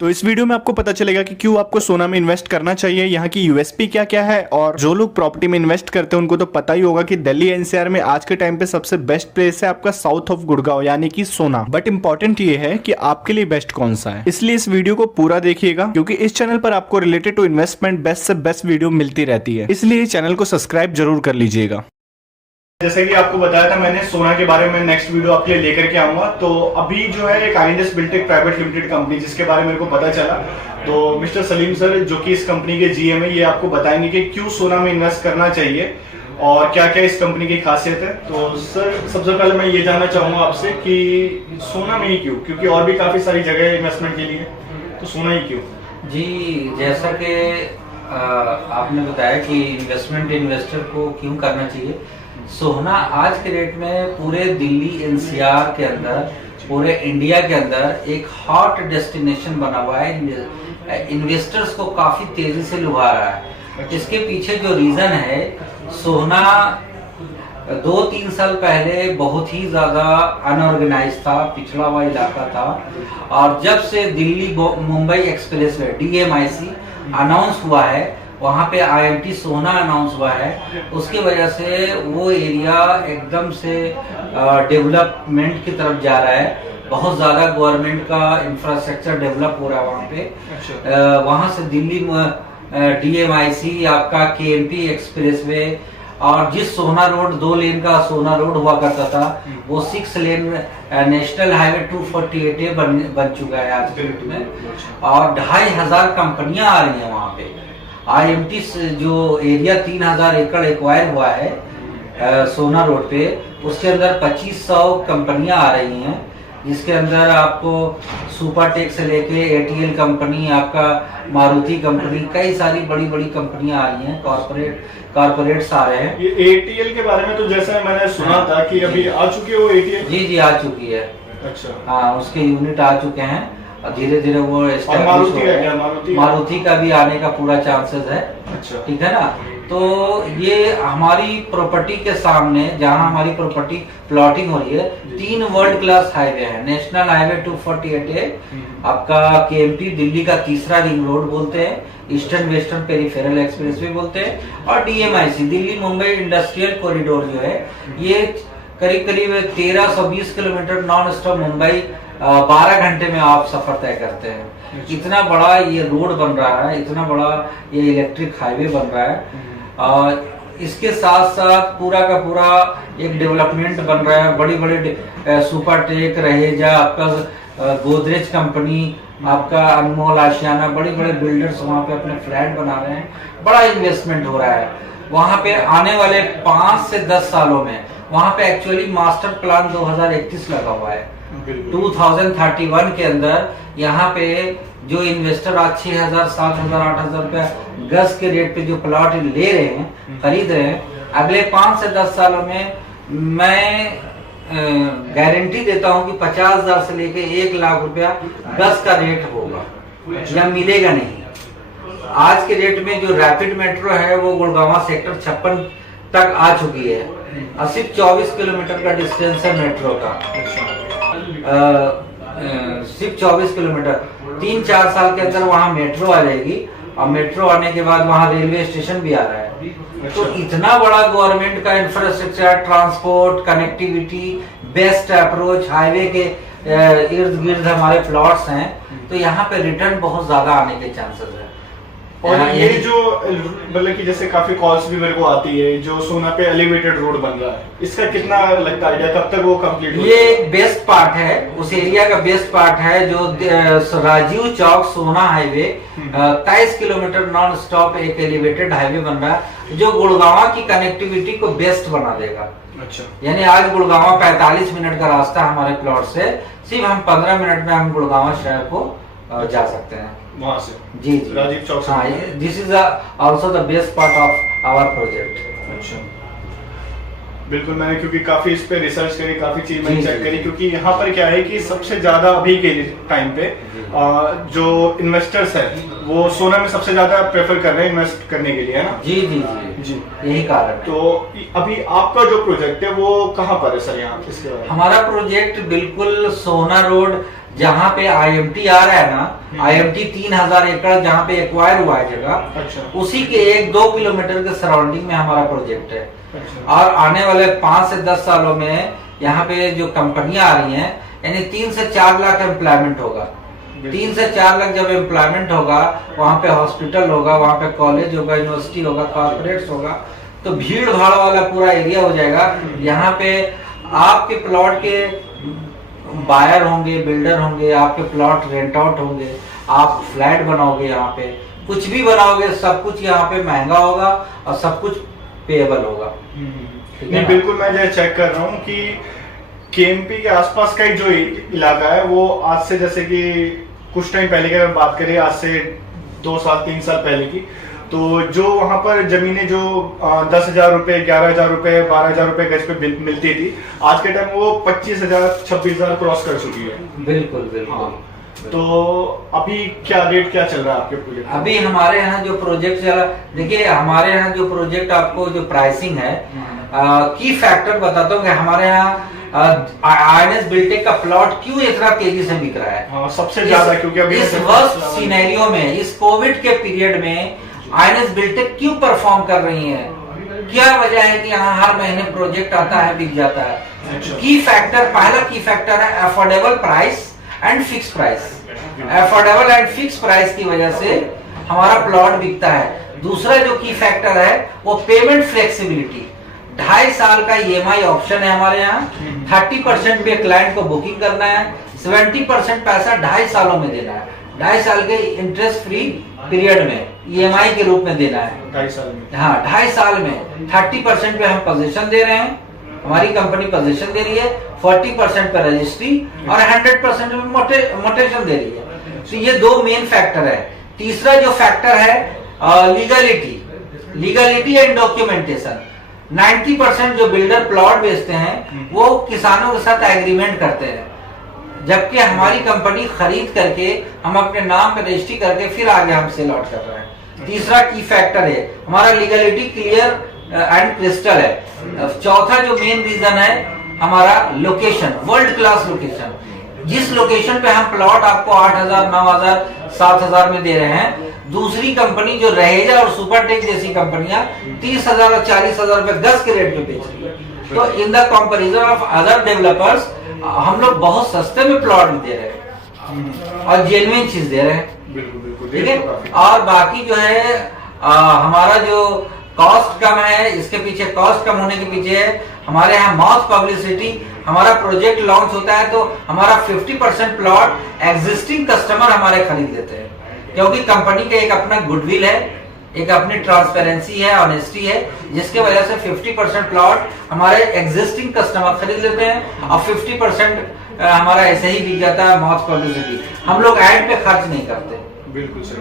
तो इस वीडियो में आपको पता चलेगा कि क्यों आपको सोना में इन्वेस्ट करना चाहिए, यहाँ की यूएसपी क्या क्या है। और जो लोग प्रॉपर्टी में इन्वेस्ट करते हैं उनको तो पता ही होगा कि दिल्ली एनसीआर में आज के टाइम पे सबसे बेस्ट प्लेस है आपका साउथ ऑफ गुड़गांव यानी कि सोना। बट इंपॉर्टेंट ये है कि आपके लिए बेस्ट कौन सा है, इसलिए इस वीडियो को पूरा देखिएगा क्योंकि इस चैनल पर आपको रिलेटेड टू इन्वेस्टमेंट बेस्ट से बेस्ट वीडियो मिलती रहती है, इसलिए इस चैनल को सब्सक्राइब जरूर कर लीजिएगा। जैसे कि आपको बताया था मैंने, सोना के बारे में नेक्स्ट वीडियो आपके लिए लेकर के आऊंगा। तो अभी जो है एक आइंडस बिल्टेक प्राइवेट लिमिटेड कंपनी जिसके बारे में मेरे को पता चला, तो मिस्टर सलीम सर जो कि इस कंपनी के जीएम है, ये आपको बताएंगे कि क्यों सोना में इन्वेस्ट करना चाहिए और क्या क्या इस कंपनी की खासियत है। तो सर सबसे पहले मैं ये जानना चाहूंगा आपसे कि सोना में ही क्यों, क्योंकि और भी काफी सारी जगह है इन्वेस्टमेंट के लिए, तो सोना ही क्यों? जी, जैसा कि आपने बताया कि इन्वेस्टमेंट इन्वेस्टर को क्यों करना चाहिए, सोना आज के रेट में पूरे दिल्ली एनसीआर के अंदर, पूरे इंडिया के अंदर एक हॉट डेस्टिनेशन बना हुआ है। इन्वेस्टर्स को काफी तेजी से लुभा रहा है। इसके पीछे जो रीजन है, सोना 2-3 साल पहले बहुत ही ज्यादा अनऑर्गेनाइज था, पिछड़ा हुआ इलाका था, और जब से Delhi Mumbai expressway DMIC announce हुआ है, वहाँ पे IMT सोना अनाउंस हुआ है, उसकी वजह से वो एरिया एकदम से डेवलपमेंट की तरफ जा रहा है। बहुत ज़्यादा गवर्नमेंट का इंफ्रास्ट्रक्चर डेवलप हो रहा है वहाँ पे। वहाँ से दिल्ली DMIC, आपका KMP एक्सप्रेसवे, और जिस सोना रोड 2 लेन का सोना रोड हुआ करता था, वो 6 लेन नेशनल हाईवे 248 बन चुका है आज के डेट में, और 2500 कंपनियां आ रही हैं वहाँ पे। IMT जो एरिया 3000 एकड़ एक्वायर हुआ है सोना रोड पे, उसके अंदर 2500 कंपनियां आ रही हैं, जिसके अंदर आपको सुपरटेक से लेके ATL कंपनी, आपका मारुति कंपनी, कई सारी बड़ी बड़ी कंपनियां आ रही हैं, कॉर्पोरेट्स आ रहे हैं। ये ATL के बारे में तो जैसा मैंने सुना था कि अभी आ चुकी है वो ATL। जी, आ चुकी है। अच्छा। हाँ, उसके यूनिट आ चुके हैं और धीरे धीरे वो मारुति का भी आने का पूरा चांसेस है। अच्छा, ठीक है ना। तो ये हमारी प्रॉपर्टी के सामने, जहाँ हमारी प्रॉपर्टी प्लॉटिंग हो रही है, 3 वर्ल्ड क्लास हाईवे है। नेशनल हाईवे 248 है, आपका KMP दिल्ली का तीसरा रिंग रोड बोलते हैं, ईस्टर्न वेस्टर्न पेरिफेरल एक्सप्रेसवे बोलते हैं, और DMIC Delhi Mumbai industrial corridor जो है, ये करीब करीब 1320 किलोमीटर नॉन स्टॉप मुंबई 12 घंटे में आप सफर तय करते हैं। इतना बड़ा ये रोड बन रहा है, इतना बड़ा ये इलेक्ट्रिक हाईवे बन रहा है। इसके साथ साथ पूरा का पूरा एक डेवलपमेंट बन रहा है। बड़ी बड़ी सुपरटेक, रहेजा, आपका गोदरेज कंपनी, आपका अनमोल, आशियाना, बड़े बड़े बिल्डर्स वहाँ पे अपने फ्लैट बना रहे हैं। बड़ा इन्वेस्टमेंट हो रहा है वहाँ पे। आने वाले 5 से 10 सालों में वहाँ पे एक्चुअली मास्टर प्लान 2031 लगा हुआ है। 2031 के अंदर यहाँ पे जो इन्वेस्टर आज 6000, 7000, 8000 रुपया गज के रेट पे जो प्लॉट ले रहे हैं, खरीद रहे हैं, अगले 5 से 10 सालों में मैं गारंटी देता हूँ कि 50,000 से लेके 1 लाख रुपया गज का रेट होगा, या मिलेगा नहीं। आज के रेट में जो रैपिड मेट्रो है वो गुड़गांव सेक्टर 56 तक आ चुकी है, और सिर्फ 24 किलोमीटर का डिस्टेंस है मेट्रो का। सिर्फ 24 किलोमीटर, 3-4 साल के अंदर वहाँ मेट्रो आ जाएगी, और मेट्रो आने के बाद वहाँ रेलवे स्टेशन भी आ रहा है। तो इतना बड़ा गवर्नमेंट का infrastructure, transport, connectivity, best approach, highway के इर्द गिर्द हमारे प्लॉट्स हैं, तो यहाँ पे रिटर्न बहुत ज्यादा आने के चांसेस है। और ये जो मतलब कि जैसे काफी कॉल्स भी मेरे को आती है, जो सोना पे एलिवेटेड रोड बन रहा है, इसका कितना लगता है, कब तक वो कंप्लीट होगा? ये एक बेस्ट पार्ट है, उस एरिया का बेस्ट पार्ट है, जो राजीव चौक सोना हाईवे 23 किलोमीटर नॉन स्टॉप एक एलिवेटेड हाईवे बन रहा है, जो गुड़गांव की कनेक्टिविटी को बेस्ट बना देगा। अच्छा। यानी आज गुड़गांव 45 मिनट का रास्ता हमारे प्लॉट से, सिर्फ हम 15 मिनट में हम गुड़गांव शहर को जा सकते हैं वहां से। जी, राजीव चौक से। हाँ, this is also the best part of our project. अच्छा, बिल्कुल। मैंने क्योंकि काफी इस पे रिसर्च करी, काफी चीज मैंने चेक करी, क्योंकि यहाँ पर क्या है कि सबसे ज्यादा अभी के टाइम पे जो इन्वेस्टर्स है वो सोना में सबसे ज्यादा प्रेफर कर रहे हैं इन्वेस्ट करने के लिए, है ना? जी जी जी जी, यही कारण। तो अभी आपका जो प्रोजेक्ट है वो कहाँ पर है सर? यहाँ इसके बारे में। हमारा प्रोजेक्ट बिल्कुल सोना रोड जहाँ पे IMT आ रहा है ना, IMT 3000 एकड़ जहाँ पे एक्वायर हुआ है जगह, अच्छा। उसी के 1-2 किलोमीटर के सराउंडिंग में हमारा प्रोजेक्ट है। अच्छा। और आने वाले 5 से 10 सालों में यहाँ पे जो कंपनियां आ रही हैं, यानी 3 से 4 लाख एम्प्लॉयमेंट होगा। 3 से 4 लाख जब एम्प्लॉयमेंट होगा, वहाँ पे हॉस्पिटल होगा, वहाँ पे कॉलेज होगा, यूनिवर्सिटी होगा, कॉर्पोरेट्स होगा, तो भीड़ भाड़ वाला पूरा एरिया हो जाएगा। यहाँ पे आपके प्लॉट के बायर होंगे, बिल्डर होंगे, आपके प्लॉट रेंट आउट होंगे, आप फ्लैट बनाओगे, यहाँ पे कुछ भी बनाओगे, सब कुछ यहाँ पे महंगा होगा और सब कुछ पेएबल होगा। ठीक है नहीं ना? बिल्कुल, मैं जो चेक कर रहा हूँ कि केएमपी के आसपास का ही जो इलाका है वो आज से जैसे कि कुछ टाइम पहले की अगर बात करें, आज से 2 साल 3 साल पहले की, तो जो वहां पर जमीनें जो 10,000 रुपए, 11,000 रुपए, 12,000 रुपए गज पे मिलती थी, आज के टाइम वो 25,000 26,000 क्रॉस कर चुकी है। बिल्कुल बिल्कुल। हाँ। तो अभी क्या रेट क्या चल रहा है आपके प्रोजेक्ट? अभी हमारे यहाँ जो प्रोजेक्ट चला, देखिए हमारे यहाँ जो प्रोजेक्ट आपको जो प्राइसिंग है, की फैक्टर बताता हूँ कि हमारे यहाँ INS बिल्टेक का प्लॉट क्यों इतना तेजी से बिक रहा है। हाँ, सबसे ज्यादा, क्योंकि अभी इस वर्स्ट सिनेरियो में, इस कोविड के पीरियड में INS बिल्टेक क्यों परफॉर्म कर रही है? क्या वजह है कि यहाँ हर महीने प्रोजेक्ट आता है, बिक जाता है? अच्छा। की फैक्टर, पहला की फैक्टर है affordable price and fix price. Affordable and fix price की वजह से हमारा प्लॉट बिकता है। दूसरा जो की फैक्टर है वो पेमेंट फ्लेक्सिबिलिटी। 2.5 साल का EMI ऑप्शन है हमारे यहाँ। 30% पे क्लाइंट को बुकिंग करना है, 70% पैसा 2.5 सालों में देना है। 2.5 साल के इंटरेस्ट फ्री पीरियड में EMI के रूप में देना है। 2.5 साल में? हाँ, 2.5 साल में 30% पे हम पोजीशन दे रहे हैं, हमारी कंपनी पोजीशन दे रही है, 40% पे रजिस्ट्री और 100% में मोटेशन दे रही है। तो ये 2 मेन फैक्टर है। तीसरा जो फैक्टर है लीगलिटी एंड डॉक्यूमेंटेशन। 90% जो बिल्डर प्लॉट बेचते हैं वो किसानों के साथ एग्रीमेंट करते हैं, जबकि हमारी कंपनी खरीद करके हम अपने नाम पे रजिस्ट्री करके फिर आगे हम सेल आउट कर रहे हैं। तीसरा की फैक्टर है हमारा लीगलिटी क्लियर एंड क्रिस्टल है। चौथा जो मेन रीजन है हमारा लोकेशन, वर्ल्ड क्लास लोकेशन। जिस लोकेशन पे हम प्लॉट आपको 8,000, 9,000, 7,000 में दे रहे हैं, दूसरी कंपनी जो रहेजा और सुपरटेक जैसी कंपनियां 30,000 और 40,000 रुपए गज के रेट पे बेच रही है। तो in the comparison of other developers हम लोग बहुत सस्ते में प्लॉट भी दे रहे हैं और जेन्युइन चीज दे रहे हैं। बिल्कुल बिल्कुल, ठीक है। और बाकी जो है हमारा जो कॉस्ट कम है, इसके पीछे कॉस्ट कम होने के पीछे है हमारे यहाँ माउथ पब्लिसिटी। हमारा प्रोजेक्ट लॉन्च होता है तो हमारा 50% प्लॉट एग्जिस्टिंग कस्टमर हमारे खरीद लेते हैं, क्योंकि कंपनी का एक अपना गुडविल है, एक अपनी ट्रांसपेरेंसी है, ऑनेस्टी है, जिसके वजह से 50% प्लॉट हमारे एग्जिस्टिंग कस्टमर खरीद लेते हैं और 50% हमारा ऐसे ही बिक जाता है माउथ पब्लिसिटी। हम लोग ऐड पे खर्च नहीं करते। बिल्कुल सही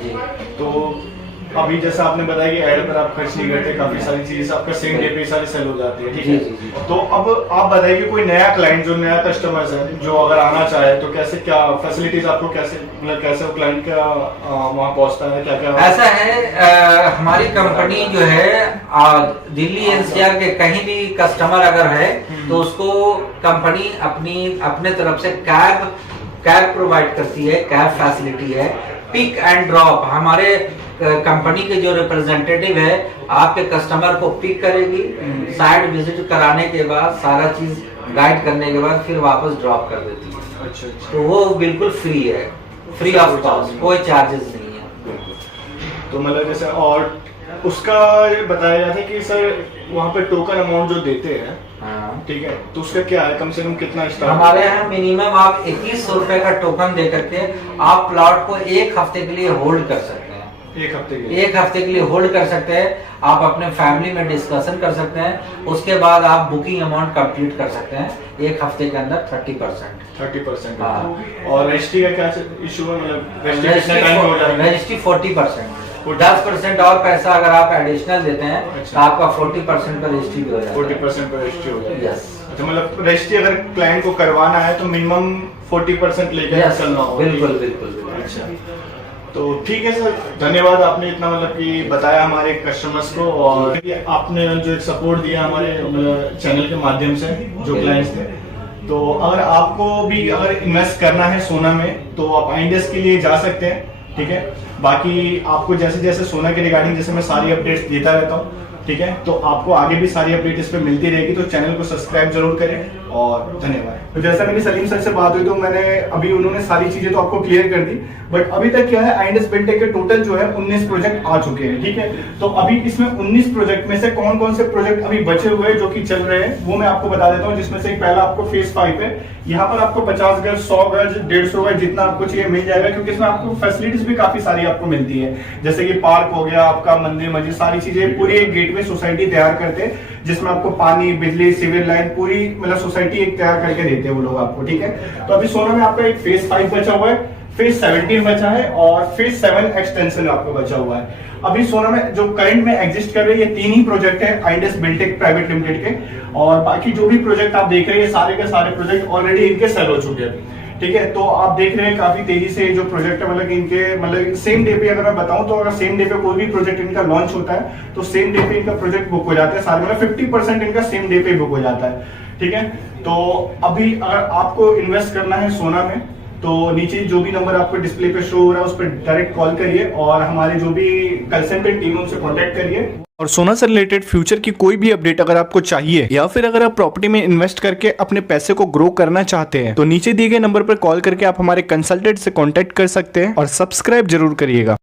जी। तो अभी जैसा आपने बताया कि ऐड पर आप खर्च नहीं करते, काफी सारी चीजें आपका सेम डे पे सारी सेल हो जाती है। ठीक है। तो अब आप बताइए कि कोई नया क्लाइंट, जो नया कस्टमर है, जो अगर आना चाहे तो कैसे, क्या फैसिलिटीज आपको कैसे, मतलब कैसे वो क्लाइंट का वहाँ पहुँचता है, क्या क्या? ऐसा है हमारी कंपनी जो है दिल्ली NCR के कहीं भी कस्टमर अगर है तो उसको कंपनी अपने तरफ से कैब प्रोवाइड करती है। कैब फैसिलिटी है, पिक एंड ड्रॉप। हमारे कंपनी के जो रिप्रेजेंटेटिव है आपके कस्टमर को पिक करेगी, साइट विजिट कराने के बाद सारा चीज गाइड करने के बाद फिर वापस ड्रॉप कर देती है। अच्छा। तो वो बिल्कुल फ्री है, फ्री ऑफ कॉस्ट, कोई चार्जेस नहीं है। तो मतलब जैसे, और उसका बताया जाता है कि सर वहाँ पे टोकन अमाउंट जो देते हैं, हाँ। ठीक है, तो उसका क्या है, कम से कम कितना स्टार्ट? हमारे यहाँ मिनिमम आप 2100 रुपए का टोकन दे करके आप प्लॉट को 1 हफ्ते के लिए होल्ड कर सकते हैं। 1 हफ्ते के लिए? 1 हफ्ते के लिए होल्ड कर सकते हैं। आप अपने फैमिली में डिस्कशन कर सकते हैं, उसके बाद आप बुकिंग अमाउंट कंप्लीट कर सकते हैं 1 हफ्ते के अंदर 30%। 30%? हाँ। और रजिस्ट्री का क्या इशू है, मतलब रजिस्ट्री 40%। 10% और पैसा अगर आप एडिशनल देते हैं तो आपका 40% पर रजिस्ट्री भी हो जाता है। 40% पर रजिस्ट्री हो जाती है। यस। अच्छा, मतलब रजिस्ट्री अगर क्लाइंट को करवाना है तो मिनिमम 40% लेकर चलना होगा? बिल्कुल बिल्कुल। अच्छा, तो ठीक है सर, धन्यवाद, आपने इतना मतलब कि बताया हमारे कस्टमर्स को, और आपने जो एक सपोर्ट दिया हमारे चैनल के माध्यम से जो क्लाइंट्स थे, तो अगर आपको भी अगर इन्वेस्ट करना है सोना में तो आप आइंडेस के लिए जा सकते हैं, ठीक है। बाकी आपको जैसे जैसे सोना के रिगार्डिंग जैसे मैं सारी अपडेट्स देता रहता हूँ, ठीक है, तो आपको आगे भी सारी अपडेट इस पे मिलती रहेगी, तो चैनल को सब्सक्राइब जरूर करें और धन्यवाद। तो जैसा मेरी सलीम सर से बात हुई तो मैंने अभी उन्होंने सारी चीजें तो आपको क्लियर कर दी, बट अभी तक क्या है आइंडस बिल्टेक के टोटल जो है 19 प्रोजेक्ट आ चुके हैं, ठीक है। तो अभी इसमें 19 प्रोजेक्ट में से कौन कौन से प्रोजेक्ट अभी बचे हुए हैं जो कि चल रहे हैं वो मैं आपको बता देता हूँ। जिसमें से पहला आपको फेज 5 है, यहाँ पर आपको 50 गज 100 गज 150 गज जितना आपको चाहिए मिल जाएगा, क्योंकि इसमें आपको फैसिलिटीज भी काफी सारी आपको मिलती है, जैसे कि पार्क हो गया आपका, मंदिर मस्जिद, सारी चीजें पूरी एक गेटवे सोसाइटी तैयार करते हैं जिसमें आपको पानी बिजली सिविल लाइन पूरी मतलब सोसाइटी एक तैयार करके देते हैं वो लोग आपको, ठीक है। तो अभी सोना में आपका एक फेज 5 बचा हुआ है, फेज 17 बचा है और फेज 7 एक्सटेंशन आपको बचा हुआ है। अभी सोना में जो करंट में एग्जिस्ट कर रहे हैं ये 3 ही प्रोजेक्ट है आइंडस बिल्टेक प्राइवेट लिमिटेड के, और बाकी जो भी प्रोजेक्ट आप देख रहे हैं सारे के सारे प्रोजेक्ट ऑलरेडी इनके सेल हो चुके हैं, ठीक है। तो आप देख रहे हैं काफी तेजी से जो प्रोजेक्ट है, मतलब इनके मतलब सेम डे पे अगर मैं बताऊं तो अगर सेम डे पे कोई भी प्रोजेक्ट इनका लॉन्च होता है तो सेम डे पे इनका प्रोजेक्ट बुक हो जाता है सारे, मतलब 50% इनका सेम डे पे बुक हो जाता है, ठीक है। तो अभी अगर आपको इन्वेस्ट करना है सोना में तो नीचे जो भी नंबर आपको डिस्प्ले पे शो हो रहा है उस पर डायरेक्ट कॉल करिए और हमारे जो भी कंसल्टेंट टीम उनसे कॉन्टेक्ट करिए। और सोना से रिलेटेड फ्यूचर की कोई भी अपडेट अगर आपको चाहिए या फिर अगर आप प्रॉपर्टी में इन्वेस्ट करके अपने पैसे को ग्रो करना चाहते हैं तो नीचे दिए गए नंबर पर कॉल करके आप हमारे कंसल्टेंट से कांटेक्ट कर सकते हैं और सब्सक्राइब जरूर करिएगा।